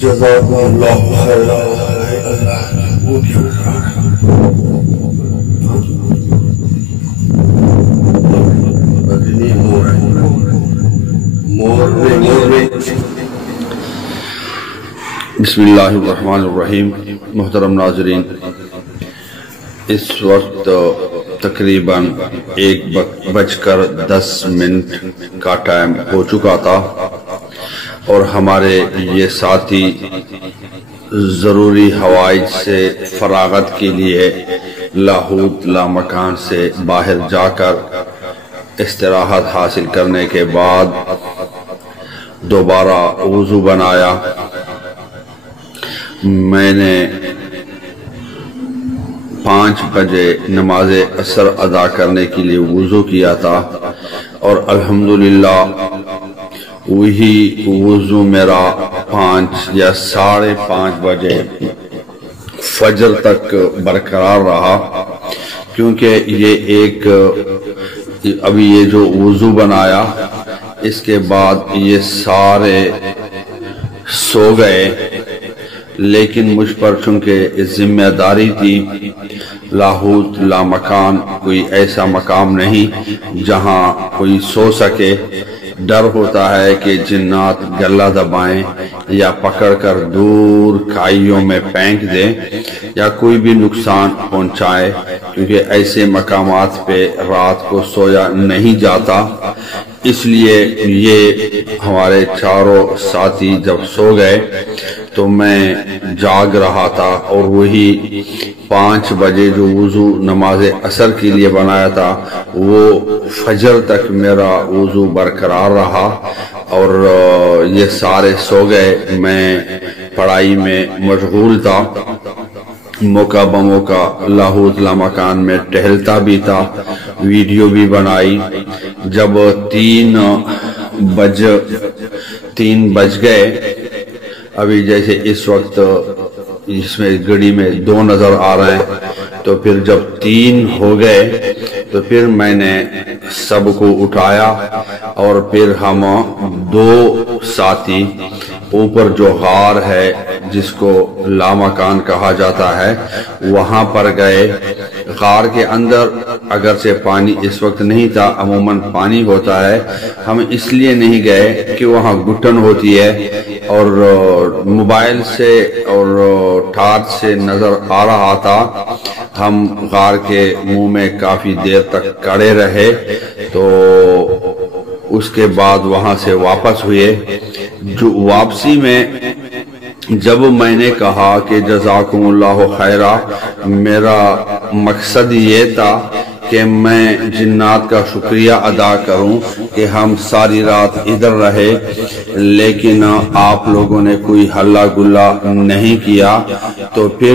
جزاکاللہ خیر. وہ کیا بسم اللہ الرحمن الرحیم. محترم ناظرین، اس وقت تقریباً 1:10 کا ٹائم ہو چکا تھا اور ہمارے یہ ساتھی ضروری حوائج سے فراغت کے لیے لاہوت لامکان سے باہر جا کر استراحت حاصل کرنے کے بعد دوبارہ وضو بنایا. میں نے 5 بجے نماز عصر ادا کرنے کے لیے وضو کیا تھا اور الحمدللہ وہی وضو میرا 5 یا 5:30 بجے فجر تک برقرار رہا، کیونکہ ابھی یہ جو وضو بنایا اس کے بعد یہ سارے سو گئے، لیکن مجھ پر چونکہ ذمہ داری تھی، لاہوت لامکان کوئی ایسا مقام نہیں جہاں کوئی سو سکے. ڈر ہوتا ہے کہ جنات گلہ دبائیں یا پکڑ کر دور کھائیوں میں پھینک دیں یا کوئی بھی نقصان پہنچائے، کیونکہ ایسے مقامات پہ رات کو سویا نہیں جاتا. اس لیے یہ ہمارے چاروں ساتھی جب سو گئے تو میں جاگ رہا تھا اور وہی 5 بجے جو وضو نماز عصر کے لیے بنایا تھا وہ فجر تک میرا وضو برقرار رہا اور یہ سارے سو گئے. میں پڑھائی میں مشغول تھا، موقع بموقع لاہوت لامکان میں ٹہلتا بھی تھا، ویڈیو بھی بنائی. جب 3 بج گئے، ابھی جیسے اس وقت اس میں گھڑی میں 2 نظر آ رہے ہیں، تو پھر جب 3 ہو گئے تو پھر میں نے سب کو اٹھایا اور پھر ہم 2 ساتھی اوپر جو غار ہے جس کو لامکان کہا جاتا ہے وہاں پر گئے. غار کے اندر اگرچہ پانی اس وقت نہیں تھا، عموماً پانی ہوتا ہے، ہم اس لیے نہیں گئے کہ وہاں گھٹن ہوتی ہے اور موبائل سے اور ٹارچ سے نظر آ رہا تھا. ہم غار کے منہ میں کافی دیر تک کھڑے رہے تو اس کے بعد وہاں سے واپس ہوئے. جو واپسی میں جب میں نے کہا کہ جزاکم اللہ خیرہ، میرا مقصد یہ تھا کہ میں جنات کا شکریہ ادا کروں کہ ہم ساری رات ادھر رہے، لیکن آپ لوگوں نے کوئی ہلا گلا نہیں کیا. تو پھر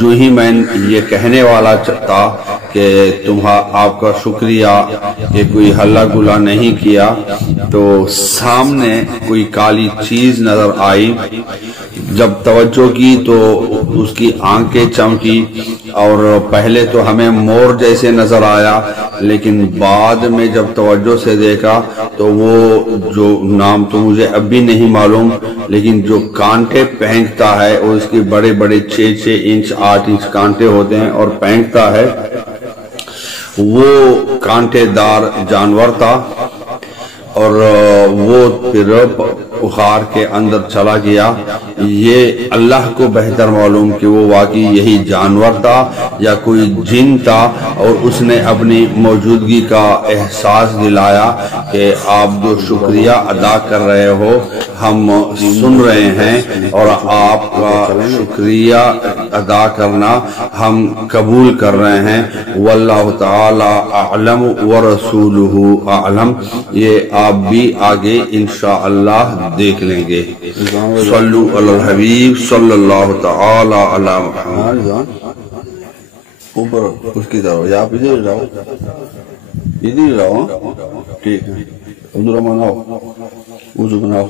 جو ہی میں یہ کہنے والا تھا کہ آپ کا شکریہ کہ کوئی ہلا گلا نہیں کیا، تو سامنے کوئی کالی چیز نظر آئی. جب توجہ کی تو اس کی آنکھیں چمکی اور پہلے تو ہمیں مور جیسے نظر آیا، لیکن بعد میں جب توجہ سے دیکھا تو وہ جو نام تو مجھے اب بھی نہیں معلوم، لیکن جو کانٹے پھینکتا ہے اور اس کی بڑے بڑے 6 انچ 8 انچ کانٹے ہوتے ہیں اور پھینکتا ہے، وہ کانٹے دار جانور تھا اور وہ پھر غار کے اندر چلا گیا. یہ اللہ کو بہتر معلوم کہ وہ واقعی یہی جانور تھا یا کوئی جن تھا، اور اس نے اپنی موجودگی کا احساس دلایا کہ آپ جو شکریہ ادا کر رہے ہو ہم سن رہے ہیں اور آپ کا شکریہ ادا کرنا ہم قبول کر رہے ہیں. واللہ تعالی اعلم ورسولہ اعلم. یہ آپ بھی آگے انشاءاللہ دیکھ لیں گے. صلو علی الحبیب صلی اللہ تعالی علی محمد. اوپر اس کی طرف یا آپ ادھر رہو، ادھر رہو. ٹھیک ہے، عبدالرحمن آؤ، وضو بناؤ.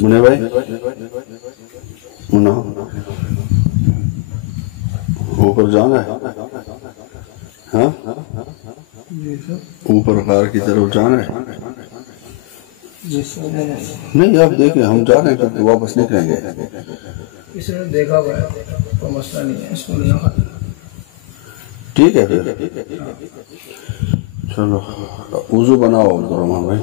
منہ بھائی منہ اوپر جانا ہے؟ ہاں اوپر غار کی طرف جانا ہے؟ نہیں آپ دیکھیں ہم جا رہے ہیں تو واپس نکلیں گے. کسی نے دیکھا ہوا ہے کوئی مسئلہ نہیں ہے اس کو نہیں. ٹھیک ہے پھر چلو وضو بناؤ عبد الرحمان بھائی.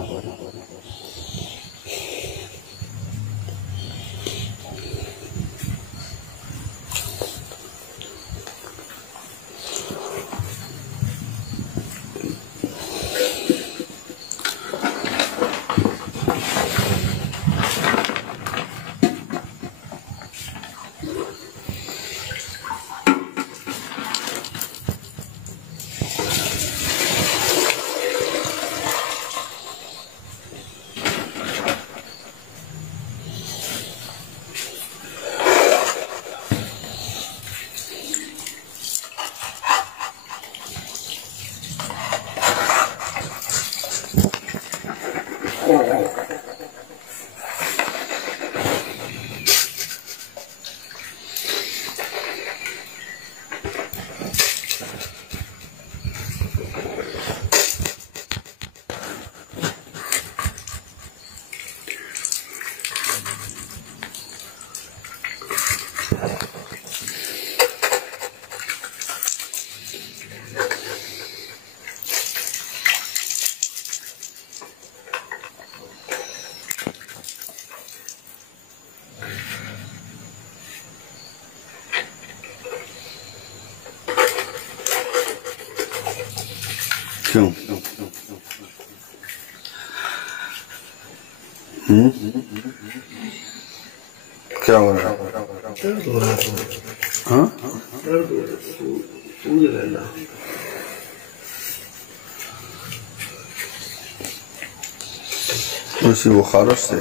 کیوں کیا ہو رہا ہے؟ ہاں اسی وہ خارش سے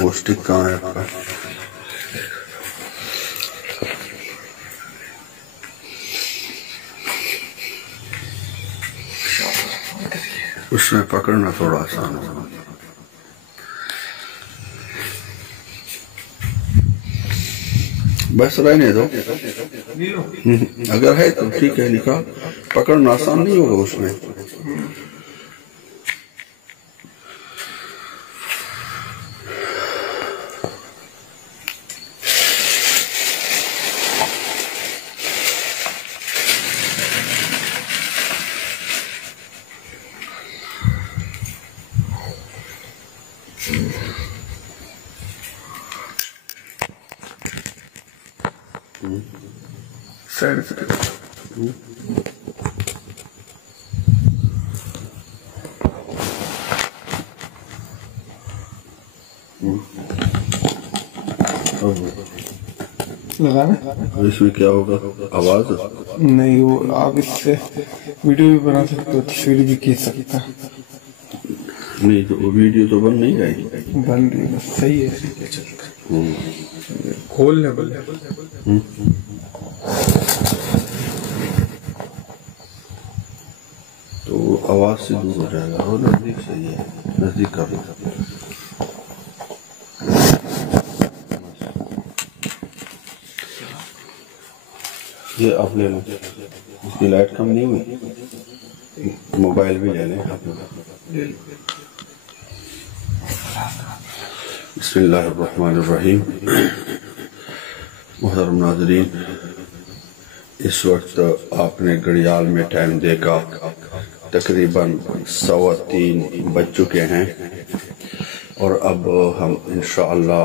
وہ سٹک کہاں ہے آپ کا؟ اس میں پکڑنا تھوڑا آسان ہوگا. بس رہنے دو اگر ہے تو ٹھیک ہے نکال. پکڑنا آسان نہیں ہوگا اس میں. سائڈ سے لگانا. اس میں کیا ہوگا؟ آواز نہیں وہ آپ اس سے ویڈیو بھی بنا سکتے ہو تصویر بھی کھینچ سکتا. نہیں تو وہ ویڈیو تو بن نہیں گئی. بن رہی بس صحیح ہے. کھول لے بولے تو آواز سے دور ہو جائے گا. وہ نزدیک صحیح ہے. نزدیک کر لو. یہ آپ لے لو. اس کی لائٹ کم نہیں ہوئی. موبائل بھی لے لیں آپ. بسم اللہ الرحمن الرحیم. محترم ناظرین، اس وقت آپ نے گھڑیال میں ٹائم دیکھا تقریباً 3:15 بج چکے ہیں، اور اب ہم انشاءاللہ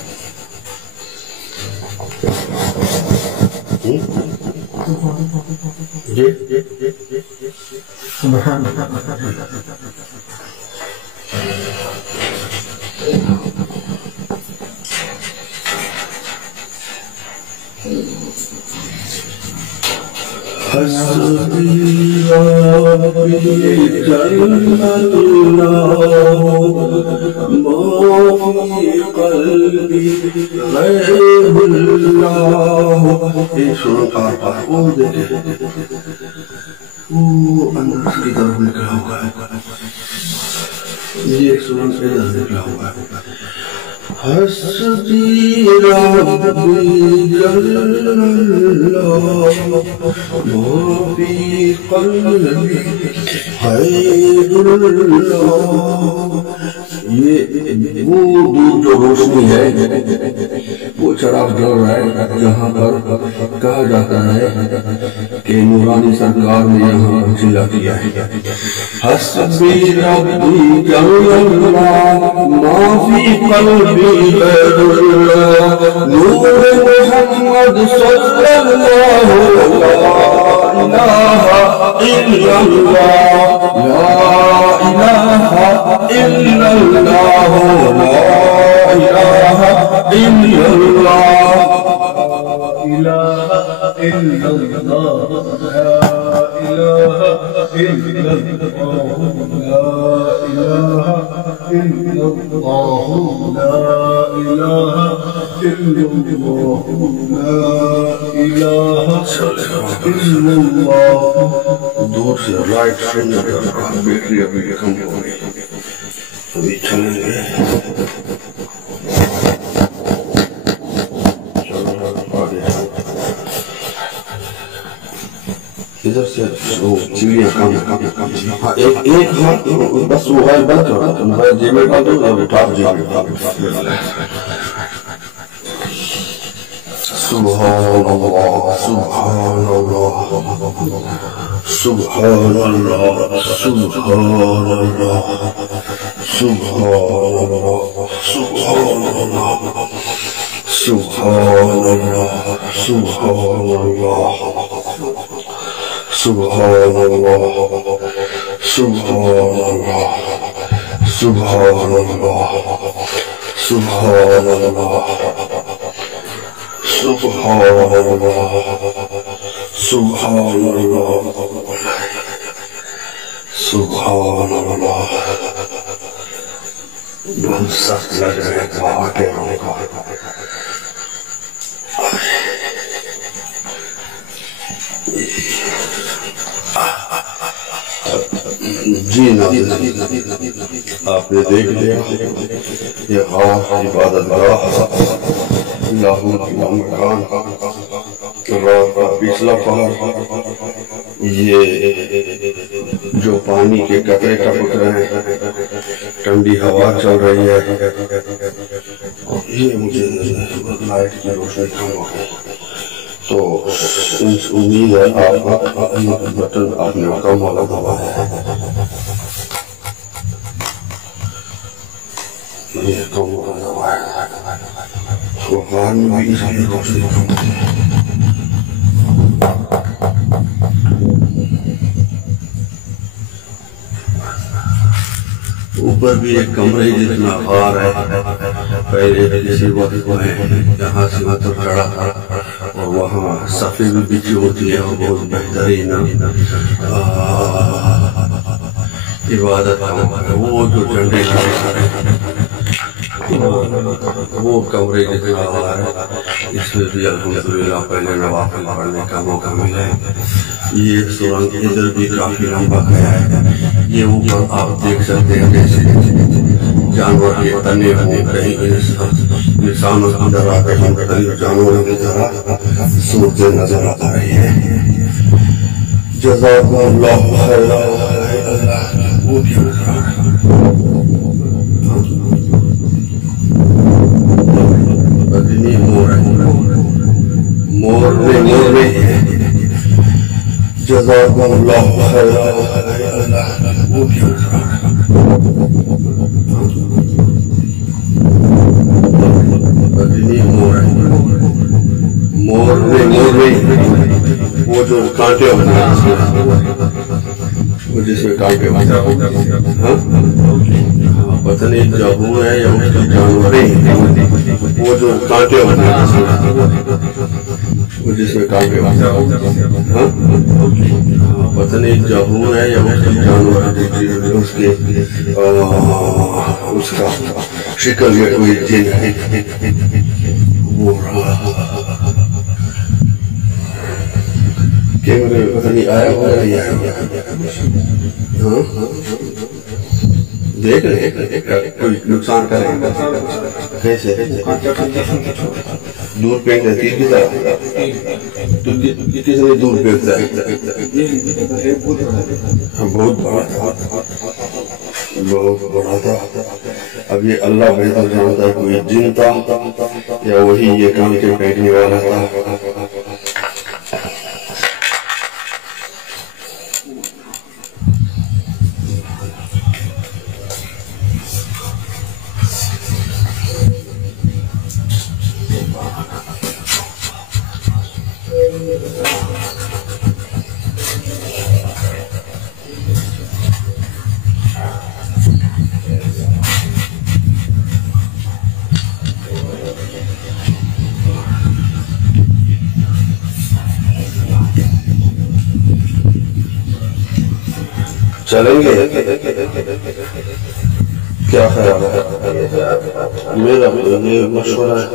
جی سبحان حسبي ربي جل الله ما في قلبي غير الله. سنو پار وہ دیکھیں وہ اندر کی طرف نکلا ہوا ہے. یہ سنو ادھر نکلا ہوا ہے. حسبي ربي جل الله ما في قلبي غير الله. یہ وہ دور جو روشنی ہے وہ چراغ جل رہا ہے جہاں پر کہا جاتا ہے کہ نورانی سرکار نے یہاں پر چلا کیا ہے. حسبی ربی جل اللہ ما فی قلبی غیر اللہ نور محمد صلی اللہ لا الہ الا اللہ لا الہ الا اللہ لا الہ الا اللہ إله إلا الله لا إله إلا الله لا إله إلا الله لا إله إلا الله لا إله إلا الله. دور سے رائٹ سننے کا بیٹری ابھی کم ہو گئی. ابھی چلیں گے ادھر سے وہ چڑیاں کام ایک ہاتھ بس موبائل بند کرو موبائل جیب میں ڈال دو اور ٹاپ جیب میں ڈال دو. سبحان اللہ سبحان اللہ سبحان اللہ سبحان اللہ سبحان اللہ سبحان اللہ سبحان اللہ سبحان اللہ سبحان اللہ سبحان اللہ سبحان اللہ سبحان اللہ سبحان اللہ سبحان اللہ سبحان اللہ. بہت سخت لگ رہے ہیں وہاں کے روح کا. جی ناظرین آپ نے دیکھ لیا یہ خاص عبادت گاہ لاہور کی مکان رات کا پچھلا پہاڑ. یہ جو پانی کے قطرے ٹپک رہے ہیں ٹھنڈی ہوا چل رہی ہے. یہ مجھے لائٹ کی روشنی کم ہو گئی تو امید ہے آپ کا بٹن آپ نے کم والا دبایا ہے. یہ کم والا دبایا ہے تو بعد میں بھی اس کی روشنی کم ہوتی ہے. اوپر بھی ایک کمرے جتنا غار ہے پہلے کسی وقت میں یہاں سے مطلب چڑھا تھا اور وہاں صفحے بھی بچی ہوتی ہے اور بہت بہترین عبادت ہے. وہ جو جھنڈے وہ کمرے جتنا غار ہے اس میں بھی الحمدللہ پہلے نوافل پڑھنے کا موقع ملا ہے. یہ سورنگ ادھر بھی کافی لمبا گیا ہے. یہ اوپر آپ دیکھ سکتے ہیں جیسے جانور کے تنے ہوں کہیں انسان اندر آتے ہیں کہیں جانوروں کی طرح صورتیں نظر آتا رہی ہے. جزاکم اللہ خیر. وہ بھی نظر آ رہا ہے بدنی مور ہے مور نہیں ہے. جزاکم اللہ خیر. وہ بھی نظر آ رہا ہے بدنی مور ہے مور نہیں وہ کانٹے ہوتے ہیں جس میں کانٹے ہوتے ہیں، پتہ نہیں جابور ہے یا اس کی جانور ہے، وہ جو کانٹے ہوتے ہیں جس میں کانٹے ہوتے ہیں، پتہ نہیں جابور ہے یا اس کی جانور ہے، اس کا شکل یا کوئی جن ہے وہ کیمرے میں پتہ نہیں آیا ہوا ہے یا دیکھ رہے کوئی نقصان کرے کیسے دور پھینکتا ہے تیر کی طرح، تو کس نے دور پھینکتا ہے؟ بہت بڑا تھا، بہت بڑا تھا۔ اب یہ اللہ بہتر جانتا ہے کوئی جن تھا یا وہی یہ کام کے پھینکنے والا تھا۔ چلیں گے کیا خیال ہے؟ میرا یہ مشورہ ہے۔